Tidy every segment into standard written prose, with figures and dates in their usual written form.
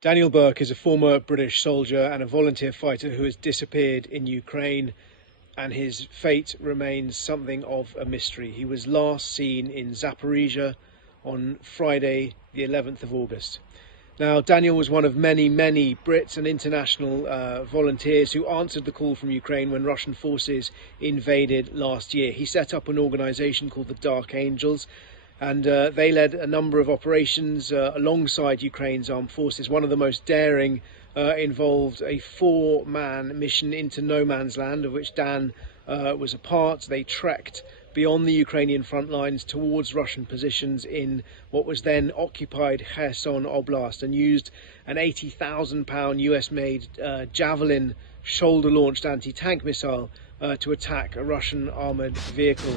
Daniel Burke is a former British soldier and a volunteer fighter who has disappeared in Ukraine, and his fate remains something of a mystery. He was last seen in Zaporizhzhia on Friday, the 11th of August. Now, Daniel was one of many Brits and international volunteers who answered the call from Ukraine when Russian forces invaded last year. He set up an organisation called the Dark Angels, and they led a number of operations alongside Ukraine's armed forces. One of the most daring involved a 4-man mission into no man's land, of which Dan was a part. They trekked beyond the Ukrainian front lines towards Russian positions in what was then occupied Kherson Oblast, and used an £80,000 US-made Javelin shoulder-launched anti-tank missile to attack a Russian armoured vehicle.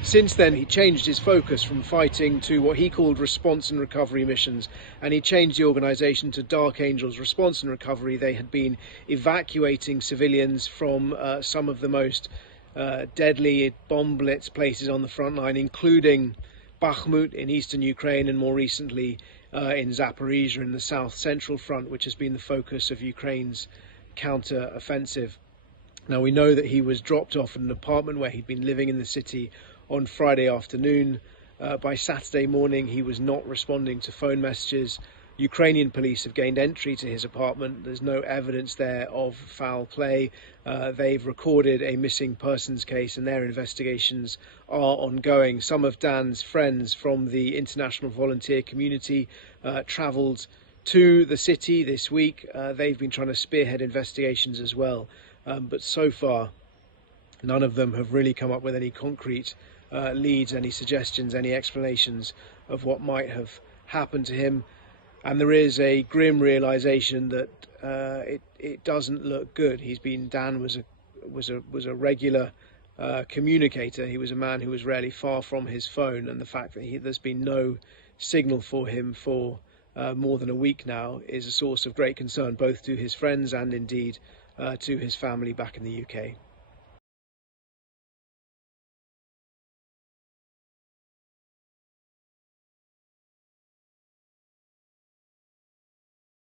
Since then, he changed his focus from fighting to what he called response and recovery missions, and he changed the organisation to Dark Angels Response and Recovery. They had been evacuating civilians from some of the most deadly bomb-blitzed places on the front line, including Bakhmut in eastern Ukraine, and more recently in Zaporizhzhia in the south-central front, which has been the focus of Ukraine's counter-offensive. Now, we know that he was dropped off at an apartment where he'd been living in the city on Friday afternoon. By Saturday morning, he was not responding to phone messages. Ukrainian police have gained entry to his apartment. There's no evidence there of foul play. They've recorded a missing persons case, and their investigations are ongoing. Some of Dan's friends from the international volunteer community travelled to the city this week. They've been trying to spearhead investigations as well, but so far none of them have really come up with any concrete leads, any suggestions, any explanations of what might have happened to him. And there is a grim realization that it doesn't look good. Dan was a regular communicator. He was a man who was rarely far from his phone, and the fact that there's been no signal for him for more than a week now is a source of great concern, both to his friends and indeed to his family back in the UK.